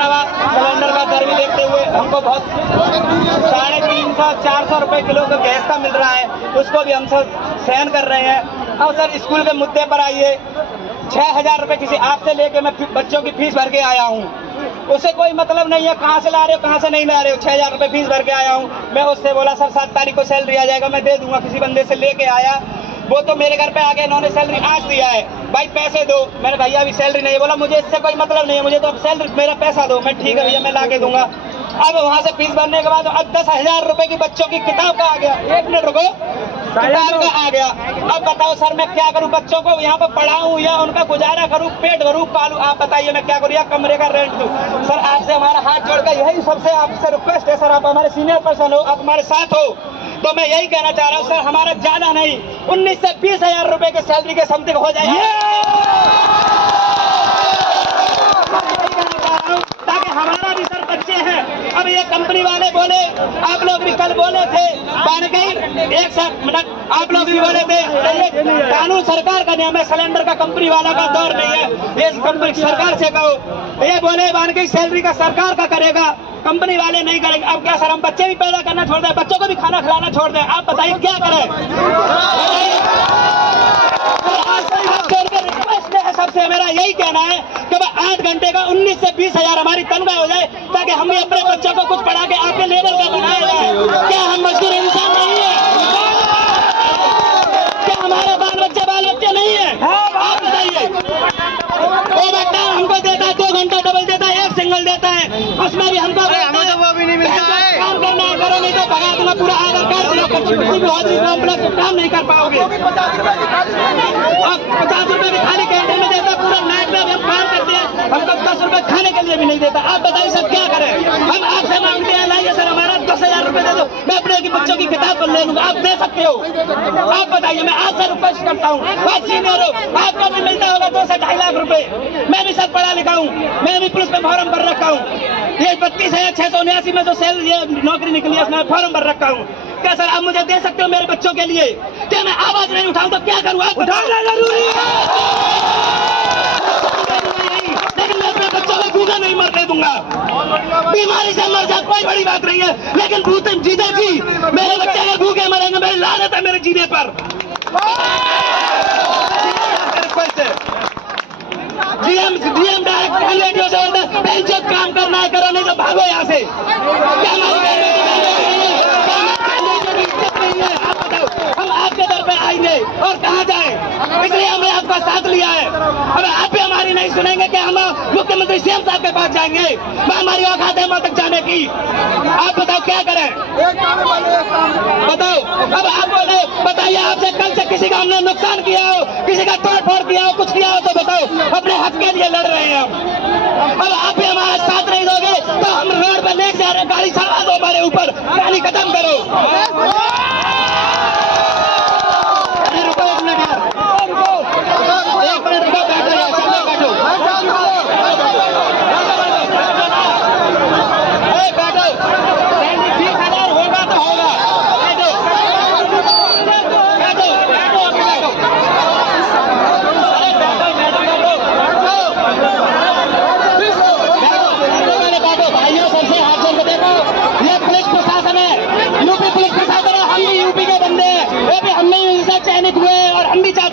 अलावा सिलेंडर का दर भी देखते हुए हमको बहुत 350-400 रुपए किलो का गैस का मिल रहा है, उसको भी हम सब सहन कर रहे हैं। अब सर स्कूल के मुद्दे पर आइए, 6,000 रुपए किसी आपसे लेके मैं बच्चों की फीस भर के आया हूँ, उससे कोई मतलब नहीं है कहाँ से ला रहे हो कहाँ से नहीं ला रहे हो। 6,000 रुपए फीस भर के आया हूँ। मैं उससे बोला सर 7 तारीख को सैलरी आ जाएगा, मैं दे दूंगा। किसी बंदे से लेके आया, वो तो मेरे घर पे आ गया, इन्होंने सैलरी आज दिया है, भाई पैसे दो। मैंने भैया अभी सैलरी नहीं है, बोला मुझे इससे कोई मतलब नहीं है, मुझे तो अब सैलरी मेरा पैसा दो। मैं ठीक है भैया मैं ला के दूंगा। अब वहाँ से फीस भरने के बाद अब 10,000 रुपए की बच्चों की किताब का आ गया। 1 मिनट रुको, किताब का आ गया। अब बताओ सर मैं क्या करूं, बच्चों को यहाँ पर पढ़ाऊं या उनका गुजारा करूं, पेट भरूं पालूं, आप बताइए मैं क्या करूं, या कमरे का रेंट दूं। सर आपसे हमारा हाथ जोड़कर यही सबसे आपसे रिक्वेस्ट है सर, आप हमारे सीनियर पर्सन हो, आप हमारे साथ हो, तो मैं यही कहना चाह रहा हूँ सर हमारा ज्यादा नहीं 19 से 20,000 रुपए के सैलरी के समथिंग हो जाए, ताकि हमारा भी सर बच्चे हैं। अब ये कंपनी वाले बोले, आप लोग भी कल बोले थे एक मिनट, आप लोग भी बोले थे कानून सरकार का नियम है, सिलेंडर का कंपनी वाला का दौर नहीं है, ये कंपनी सरकार से कहो। ये बोले मान के सैलरी का सरकार का करेगा, कंपनी वाले नहीं करेंगे। अब क्या सर हम बच्चे भी पैदा करना छोड़ दें, बच्चों को भी खाना खिलाना छोड़ दें, आप बताइए क्या करें। सबसे मेरा यही कहना है कि 8 घंटे का 19 से 20,000 हमारी तनख्वाह हो जाए, ताकि हम भी अपने बच्चों को कुछ पढ़ा के आपके लेवल का बनाया जाए। क्या हम मजदूर इंसान नहीं है? क्या हमारे बाल बच्चे नहीं है? आप बताइए। वो बच्चा हमको देता है 2 घंटा डबल देता है, 1 सिंगल देता है, उसमें भी हमको काम करना है, करो नहीं तो भगा दूंगा पूरा आधार कार्ड, किसी भी हाजिरी कॉम्प्लेक्स काम नहीं कर पाओगे। 50 रुपए भी खाली कैंटीन में देता, पूरा नाइट में हम काम करते हैं, हमको 10 रुपए खाने के लिए भी नहीं देता। आप बताइए सर क्या करें? हम आपसे मांगते हैं लाइए सर हमारा 10,000 रुपए दे दो, मैं अपने बच्चों की किताब पर ले लूंगा, आप दे सकते हो? आप बताइए, मैं आपसे रिक्वेस्ट करता हूँ, आप सीनियर हो, आपको भी मिलता होगा 2 से 2.5 लाख रुपए। मैं भी सर पढ़ा लिखा हूँ, मैं भी पुलिस में फॉर्म भर रखा हूँ, ये 32,679 में जो नौकरी निकली है उसमें फॉर्म भर रखा हूँ। क्या सर आप मुझे दे सकते हो मेरे बच्चों के लिए? क्या मैं आवाज नहीं उठाऊं तो क्या करूं? आप उठाना जरूरी है, लेकिन मैं अपने बच्चों को भूखा नहीं मरने दूंगा। बीमारी से मर जाए कोई बड़ी बात नहीं है, लेकिन भूखे जीते जी मेरे बच्चे अगर भूखे मरेंगे, मेरी लानत है मेरे जीने पर। डीएम डायरेक्ट काम करना है करो, नहीं तो भागो यहाँ से। हम आपके दर पे आएंगे और कहाँ जाएं? इसलिए हमने आपका साथ लिया है। अब आप भी हमारी नहीं सुनेंगे कि हम मुख्यमंत्री सीएम साहब के पास जाएंगे, हमारी औकात है वहां तक जाने की। आप बताओ क्या करें? बताओ। अब आप बोले बताइए, आपसे कल से किसी का हमने नुकसान किया हो, किसी का तोड़ फोड़ किया हो, कुछ किया हो तो बताओ। अपने हक के लिए लड़ रहे हैं हम। अब आप भी हमारा साथ नहीं दोगे तो हम रोड पर लेके जा रहे हैं, गाड़ी चढ़ा दो हमारे ऊपर, गाड़ी खत्म करो।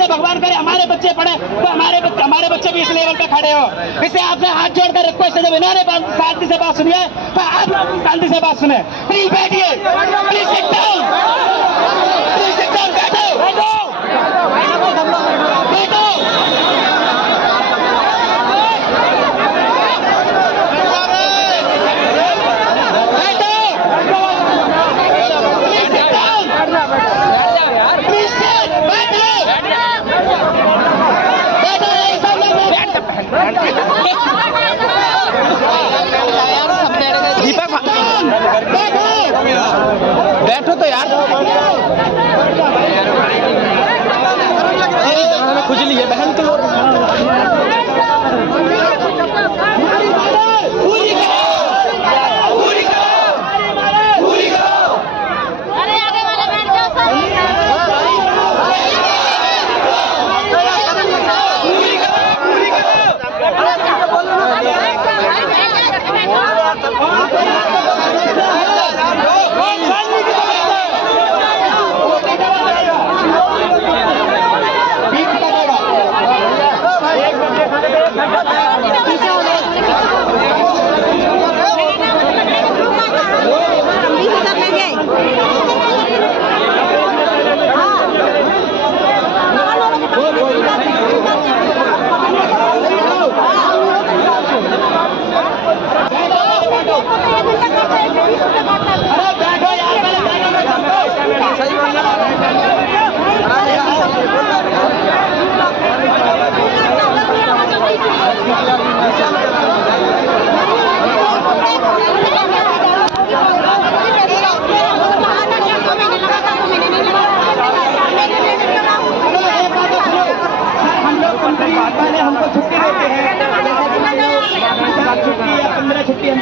भगवान करे हमारे बच्चे पढ़े तो हमारे बच्चे भी इस लेवल पे खड़े हो। इससे आपसे हाथ जोड़कर रिक्वेस्ट है, जब इन्होंने शांति से बात सुनी है तो आप लोग शांति से बात सुने। प्लीज बैठिए, please sit down, please sit down, बैठो बैठो बैठो। दीपक बैठो तो यार, खुजली है बहन तो।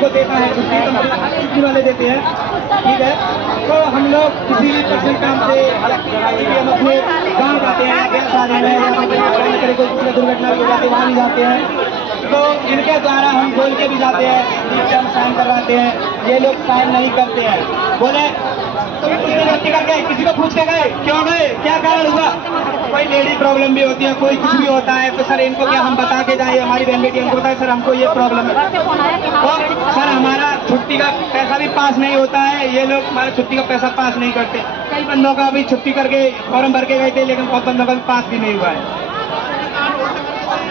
को देता है छुट्टी, छुट्टी वाले देते हैं, ठीक है। तो हम लोग किसी भी पर्सनल काम से हम अपने गाँव जाते हैं, गैस शादी में या कोई दुर्घटना भी हो जाती है वहाँ भी जाते हैं, तो इनके द्वारा हम बोल के भी जाते हैं, ठीक है, हम साइन करवाते हैं, ये लोग साइन नहीं करते हैं। बोले तुम गलती कर गए, किसी को पूछ के गए, क्यों गए, क्या कारण हुआ, कोई लेडी प्रॉब्लम भी होती है, कोई कुछ भी होता है, तो सर इनको क्या हम बता के जाए, हमारी बहन बेटी हमको बताए सर हमको ये प्रॉब्लम है, तो सर हमारा छुट्टी का पैसा भी पास नहीं होता है, ये लोग हमारा छुट्टी का पैसा पास नहीं करते। कई बंदों का भी छुट्टी करके फॉर्म भर के गए थे, लेकिन बहुत बंदों का भी पास भी नहीं हुआ है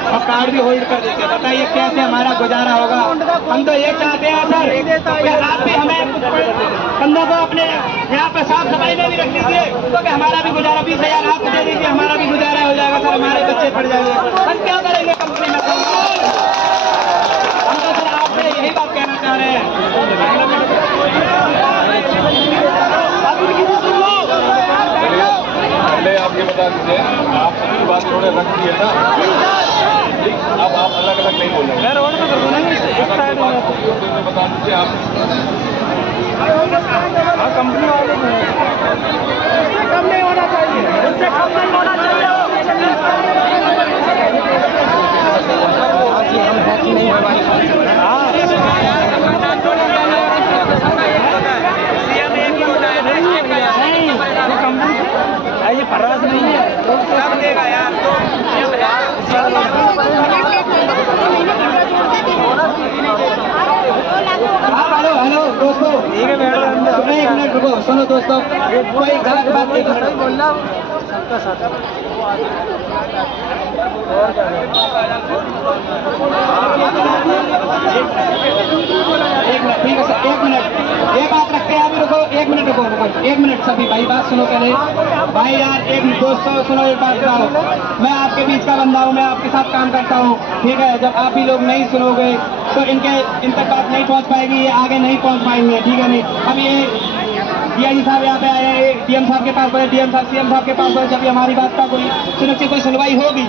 और कार्ड भी होल्ड कर देते हैं। बताइए कैसे हमारा गुजारा होगा। हम तो ये चाहते हैं सर कि आप भी हमें बंदों को अपने यहाँ पे साफ सफाई में भी रख लीजिए, तो हमारा भी गुजारा 20,000 आप दे दीजिए, हमारा भी गुजारा हो जाएगा सर, हमारे बच्चे पढ़ जाएंगे। हम क्या करेंगे कंपनी में, हम तो सर आपसे यही बात कहना चाह रहे हैं। पहले आप ये बता दीजिए, आप सभी बात थोड़े रख दी है ना, अब आप अलग अलग नहीं बोल रहे, रोड में बता दीजिए आप कंपनी वाले उससे कम नहीं होना चाहिए, उससे कम नहीं होना चाहिए। ये फराज नहीं है, सब देगा यार। हेलो हेलो दोस्तों, एक मिनट रुको, सुनो दोस्तों, कोई गलत बात नहीं बोलना सबका साथ। एक मिनट, ठीक है सर, 1 मिनट, ये बात रखते हैं अभी, रुको 1 मिनट, रुको 1 मिनट सभी भाई, बात सुनो पहले भाई यार, एक दोस्तों सुनो, एक बात बताओ, मैं आपके बीच का बंदा हूँ, मैं आपके साथ काम करता हूँ, ठीक है। जब आप भी लोग नहीं सुनोगे तो इन तक बात नहीं पहुँच पाएगी, ये आगे नहीं पहुँच पाएंगे, ठीक है नहीं। अब ये डीआईजी साहब यहाँ पे आए हैं, डीएम साहब के पास गए, डीएम साहब सीएम साहब के पास गए, जब हमारी बात का कोई सुनिश्चित कोई सुनवाई होगी,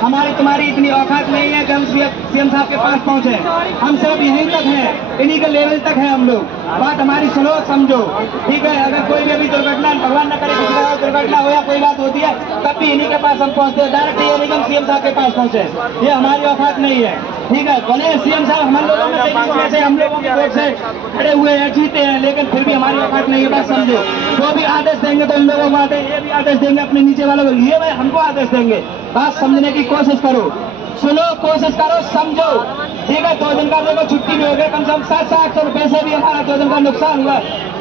हमारी तुम्हारी इतनी औकात नहीं है कि हम सीएम साहब के पास पहुंचे, हम सिर्फ यहीं तक हैं, इन्हीं के लेवल तक है हम लोग, बात हमारी सुनो समझो, ठीक है। अगर कोई भी अभी दुर्घटना, भगवान न करे किसी का दुर्घटना हो या कोई बात होती है, तब भी इन्हीं के पास हम पहुंचते हैं, डायरेक्ट ये नहीं कि हम सीएम साहब के पास पहुंचे, ये हमारी औकात नहीं है, ठीक है। भले सीएम साहब हम लोगों में से हम लोगों के वोट से खड़े हुए हैं, जीते हैं, लेकिन फिर भी हमारी औकात नहीं है, बात समझो। जो भी आदेश देंगे तो इन लोगों को आदेश, ये भी आदेश देंगे अपने नीचे वालों को, ये भाई हमको आदेश देंगे, बात समझने की कोशिश करो, सुनो, कोशिश करो, समझो, ठीक है। 2 दिन का देखो छुट्टी भी हो गया, कम से कम 700-800 रुपए से भी हमारा 2 दिन का नुकसान हुआ,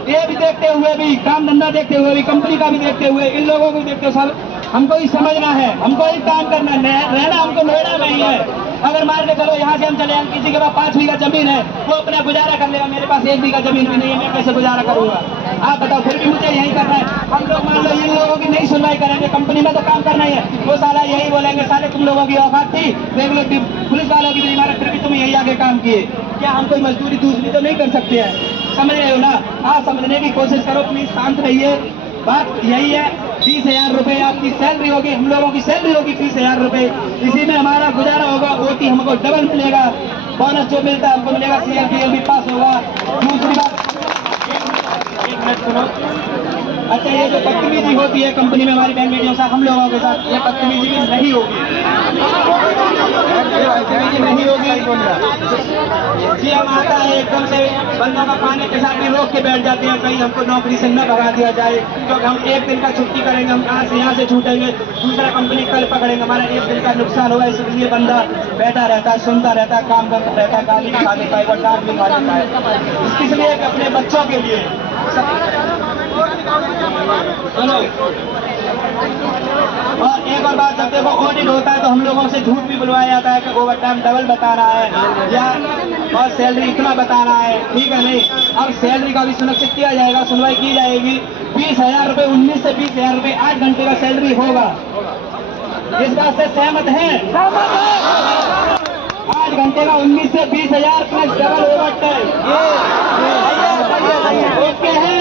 ये भी देखते हुए भी, काम धंधा देखते हुए भी, कंपनी का भी देखते हुए, इन लोगों को देखते हुए, सब हमको ही समझना है, हमको ही काम करना है, रहना हमको नोएडा में ही है। अगर मान के चलो यहाँ से हम चले, हम किसी के पास 5 बीघा जमीन है, वो अपना गुजारा कर लेगा, मेरे पास 1 बीघा जमीन भी नहीं है, मैं कैसे गुजारा करूंगा, आप बताओ। फिर भी मुझे यही करना है। हम लोग मान लो इन लोगों की नहीं सुनवाई करेंगे, कंपनी में तो काम करना ही है, वो साला यही बोलेंगे, साले तुम लोगों की औकात थी, देख लो पुलिस वालों की भी इमारत, फिर भी तुम यही आगे काम किए, क्या हम कोई मजदूरी दूसरी तो नहीं कर सकते हैं, समझ रहे हो ना। हाँ, समझने की कोशिश करो, प्लीज शांत रहिए, बात यही है। 20,000 रुपए आपकी सैलरी होगी, हम लोगों की सैलरी होगी 30,000 रुपए, इसी में हमारा गुजारा होगा, ओटी हमको डबल मिलेगा, बोनस जो मिलता है हमको मिलेगा, CLPL भी पास होगा। दूसरी बात, 1 मिनट सुनो, अच्छा ये जो बदतमीजी होती है कंपनी में हमारी बहन बेटियों के साथ, हम लोगों के साथ, ये बदतमीजी नहीं होगी, बदतमीजी नहीं होगी जी। हम आता है एकदम से बंदों का पानी के साथ भी रोक के बैठ जाते हैं, कहीं हमको नौकरी से न भगा दिया जाए, क्योंकि हम 1 दिन का छुट्टी करेंगे, हम कहाँ से यहाँ से छूटेंगे, दूसरा कंपनी कल पकड़ेंगे, हमारा 1 दिन का नुकसान होगा, इसलिए बंदा बैठा रहता है, सुनता रहता है, काम करता रहता है, गाली भी खा लेता है, वो डांट भी खा लेता है, इसलिए अपने बच्चों के लिए सुनो। और एक और बात, जब देखो ऑडिट होता है तो हम लोगों से झूठ भी बुलवाया जाता है कि ओवर टाइम डबल बता रहा है या और सैलरी इतना बता रहा है, ठीक है नहीं। अब सैलरी का भी सुनिश्चित किया जाएगा, सुनवाई की जाएगी। 20,000 रुपए, 19 से 20,000 रुपए 8 घंटे का सैलरी होगा, इस बात से सहमत है? 8 घंटे का 19 से 20,000 plus double over time, okay है?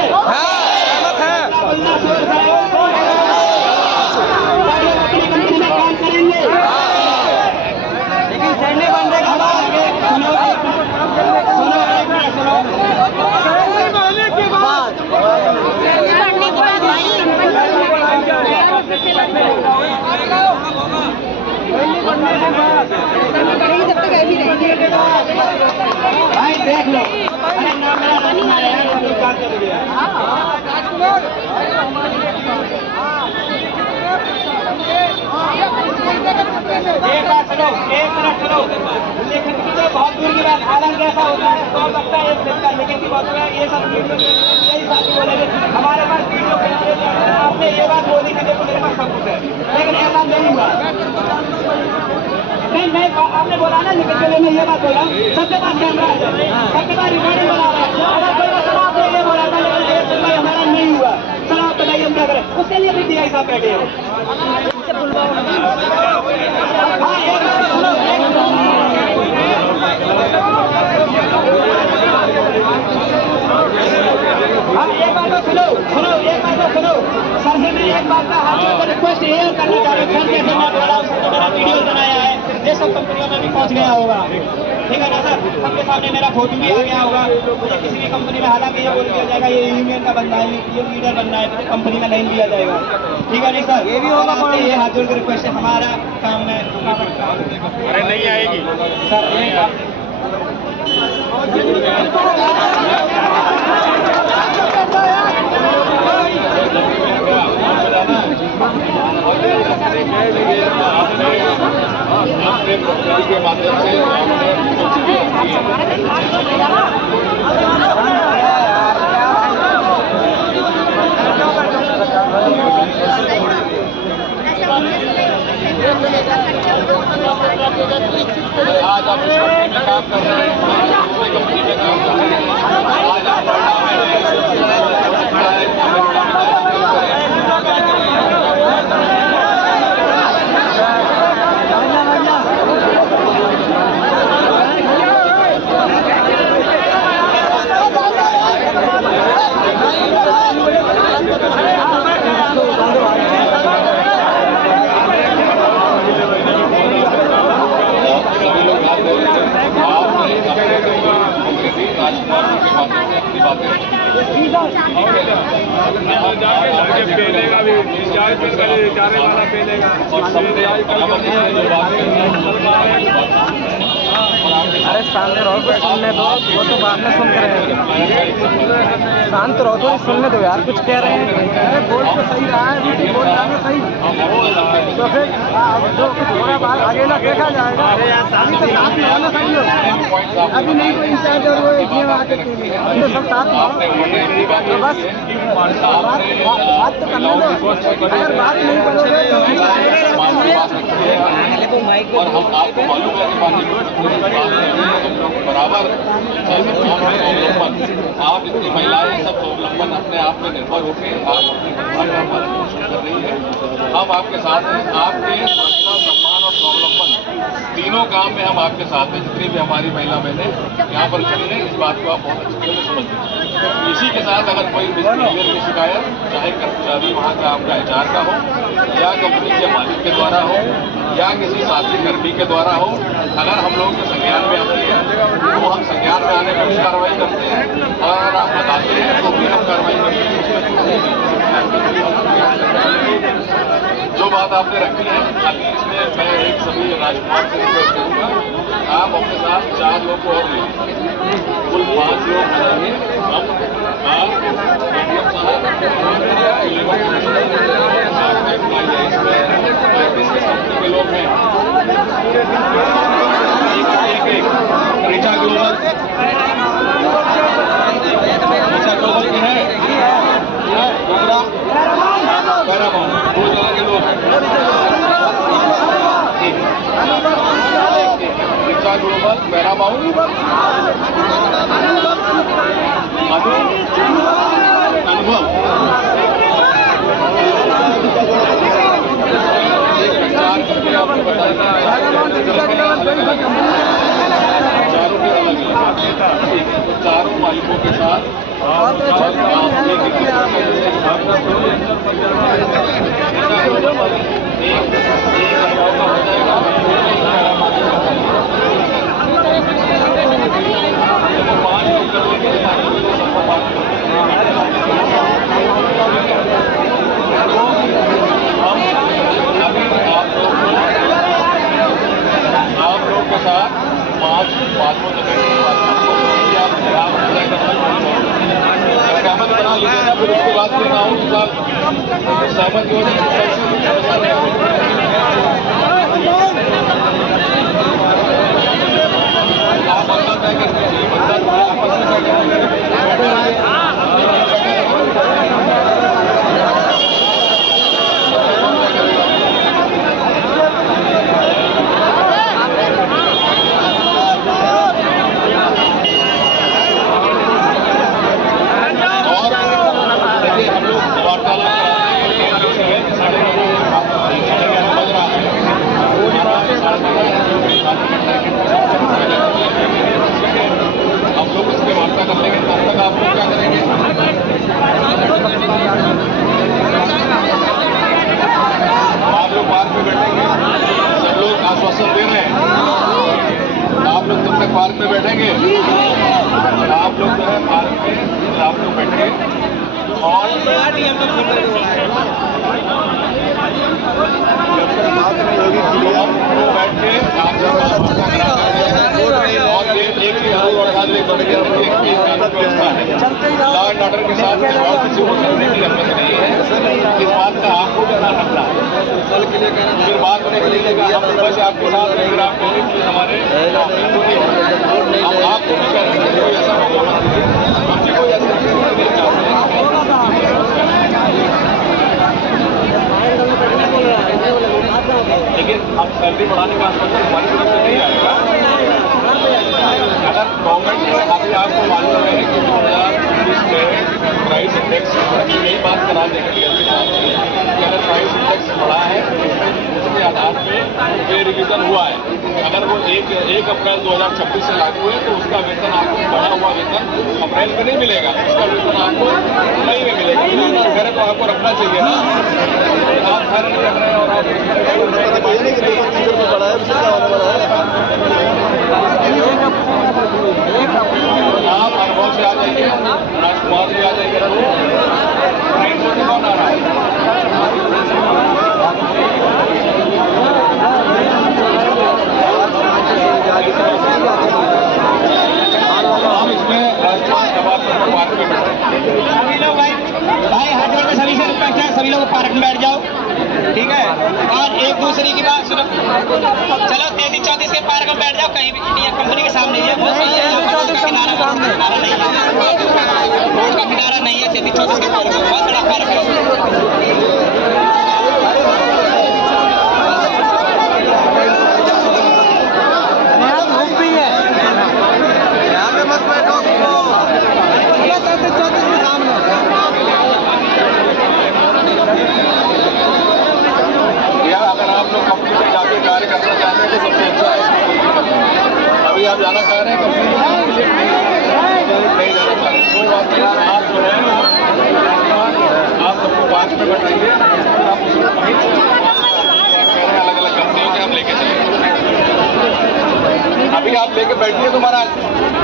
अपनी कंपनी में काम करेंगे, लेकिन सैलरी बनने का बाद जब तक ऐसी रहेंगे भाई देख लो, अरे नाम मेरा राजकुमार है यार, हम लोग बात कर रहे एक बात सुनो, एक मिनट सुनो। लेकिन तो बहुत दूर की बात, हालांकि ऐसा होता है तो लगता है एक दिन का, लेकिन की बात है ये सब वीडियो यही बात बोलेंगे हमारे पास वीडियो कैमरे में है। आपने ये बात बोली कि देखो मेरे पास सब कुछ है, लेकिन ऐसा नहीं हुआ। नहीं आपने बोला ना, लेकिन पहले मैं ये बात बोला सबके पास कैमरा है, सबके पास रिकॉर्डिंग बना रहा है। अगर कोई मतलब आपने ये बोला था लेकिन एक दिन भाई हमारा नहीं हुआ, चलो आप बताइए हम क्या करें, उसके लिए भी DI साहब बैठे हैं। हाँ एक बात सुनो, हाँ एक बात तो सुनो, एक बात तो सुनो। सर से मैं एक बात का हाथ जोड़कर रिक्वेस्ट ये करना चाह रहा हूँ, सर जैसे मैं बोला उसने तो मेरा वीडियो बनाया है, ये सब कंपनियों में भी पहुंच गया होगा, ठीक है ना सर। सबके सामने मेरा फोटो भी आ गया होगा। मुझे किसी भी कंपनी में हालांकि ये बोल दिया जाएगा ये यूनियन का बंदा है, ये लीडर बनना है, तो कंपनी में नहीं लिया जाएगा, ठीक है नहीं सर। ये भी होगा, ये हाथ जोड़ कर रिक्वेस्ट है, हमारा काम में रुकावट का। अरे नहीं आएगी सर के माध्यम से आज आप इस कंपनी में काम कर रहे हैं, दूसरी कंपनी में काम कर रहे हैं, आज आप पेलेगा भी चारे वाला पेलेगा। अरे शांत रहो, कुछ सुनने दो, वो तो बाद में सुनते रहेंगे। शांत रहो, थोड़ी सुनने दो यार, कुछ कह रहे हैं। अरे बोल तो सही रहा है, बोल रहा है सही, तो फिर जो कुछ थोड़ा बात आगे ना देखा जाएगा। अभी तो साथ में होना सही हो, अभी नहीं कोई इंचार्ज और वो ADM आके अभी तो सब साथ में हो, तो बस बात तो करने दो। अगर बात नहीं करोगे और हम आपको मालूम है कि बराबर आप इतनी महिलाएं सब स्वावलंबन अपने आप में निर्भर होकर आप कर रही है। हम आपके साथ हैं, आपके सुरक्षा, सम्मान और स्वावलंबन तीनों काम में हम आपके साथ हैं। जितनी भी हमारी महिला बहनें यहाँ पर खड़ी हैं, इस बात को आप बहुत अच्छी तरह से समझते। इसी के साथ अगर कोई मिसबिहेवियर की शिकायत चाहे कर्मचारी वहाँ का आपका HR का हो या कंपनी के मालिक के द्वारा हो या किसी साथी कर्मी के द्वारा हो, अगर हम लोग के संज्ञान में आती है तो हम संज्ञान में आने पर भी कार्रवाई करते हैं, और अगर आप बताते हैं तो भी हम कार्रवाई करते हैं। जो बात आपने रखी है अभी, इसमें मैं एक सभी राजकुमार से रिक्वेस्ट करूँगा, आप अपने साथ 4 लोग को और लेंगे, कुल 5 लोग बनाएंगे। हम ADM साहब कंपनी के लोग हैं, रीचा ग्लोबल के हैं, पैरामाउंट 2 जगह के लोग हैं। रीचा ग्लोबल, पैरामाउंट, अनुभव, आपको बताया चारों मालिकों के साथ पासपोर्ट आप सहमत बना लीजिए ना, फिर उसके बाद फिर गाँव सहमत हो आप बंदा तय कर दीजिए, बंदा आपस में तय हम लोग इसके वार्ता कर लेंगे। तब तक आप लोग क्या करेंगे, आप लोग पार्क में बैठेंगे, सब लोग आश्वासन दे रहे हैं, आप लोग तब तक पार्क में बैठेंगे, आप लोग जो है पार्क में आप लोग बैठेंगे और बैठ के आप लोग लॉ एंड ऑर्डर के साथ किसी को करने की अनुमति नहीं है। इस बात का आपको ध्यान रखना है। फिर बात होने के लिए हम वैसे आपके साथ रहेंगे, आप कहेंगे कि हमारे हम आपको भी कह रहे हैं कि कोई ऐसा हमने कोई ऐसा नहीं चाहते। लेकिन अब सैलरी बढ़ाने का आश्वासन हमारी तरफ से नहीं आएगा। अगर गवर्नमेंट ने अभी आपको मालूम है कि 2019 में प्राइस इंडेक्स यही बात करा देंगे कि अगर प्राइस इंडेक्स बढ़ा है उसके आधार पे पे रिवीजन हुआ है, अगर वो 1 अप्रैल 2026 से लागू है तो उसका वेतन आपको बढ़ा हुआ वेतन अप्रैल में नहीं मिलेगा, उसका वेतन आपको मई में मिलेगा। घर को आपको रखना चाहिए ना, आप घर नहीं रख रहे हैं और आप अनुभव से आ जाइए, राजकुमार भी आ जाएंगे, ट्रेन से कौन आ रहा है? हम इसमें राजकुमार पार्क में बैठे सभी लोग भाई हाथ जोड़ के सभी से रिक्वेस्ट है, सभी लोग पार्क में बैठ जाओ, ठीक है। और एक दूसरे की बात सुनो, चलो 33-34 के पार्क में बैठ जाओ, कहीं भी इंडिया कंपनी के सामने है, बहुत सही है, रोड का किनारा नहीं है, रोड का किनारा नहीं है 33-34 के पार्क में, बहुत बड़ा पार्क है। अगर आप लोग कंपनी में जाके कार्य करना चाहते हैं तो सबसे अच्छा है। अभी आप जाना चाह रहे हैं कंपनी में, नहीं जाना चाह रहे, कोई बात नहीं, आप जो है आप सबको 5 में बैठाइए, अलग अलग कंपनियों के हम लेके चलेंगे। अभी आप लेके बैठिए तो महाराज,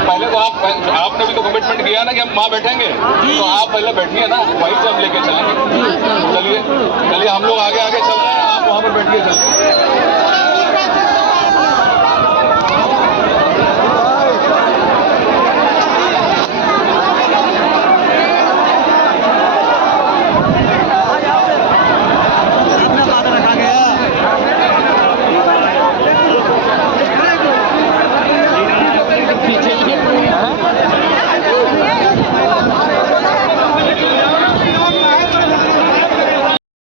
पहले तो आपने भी तो कमिटमेंट किया ना कि हम वहाँ बैठेंगे, तो आप पहले बैठिए ना, वहीं से हम लेके चलेंगे। चलिए हम लोग आगे चल रहे हैं, आप वहाँ पर बैठिए चलिए।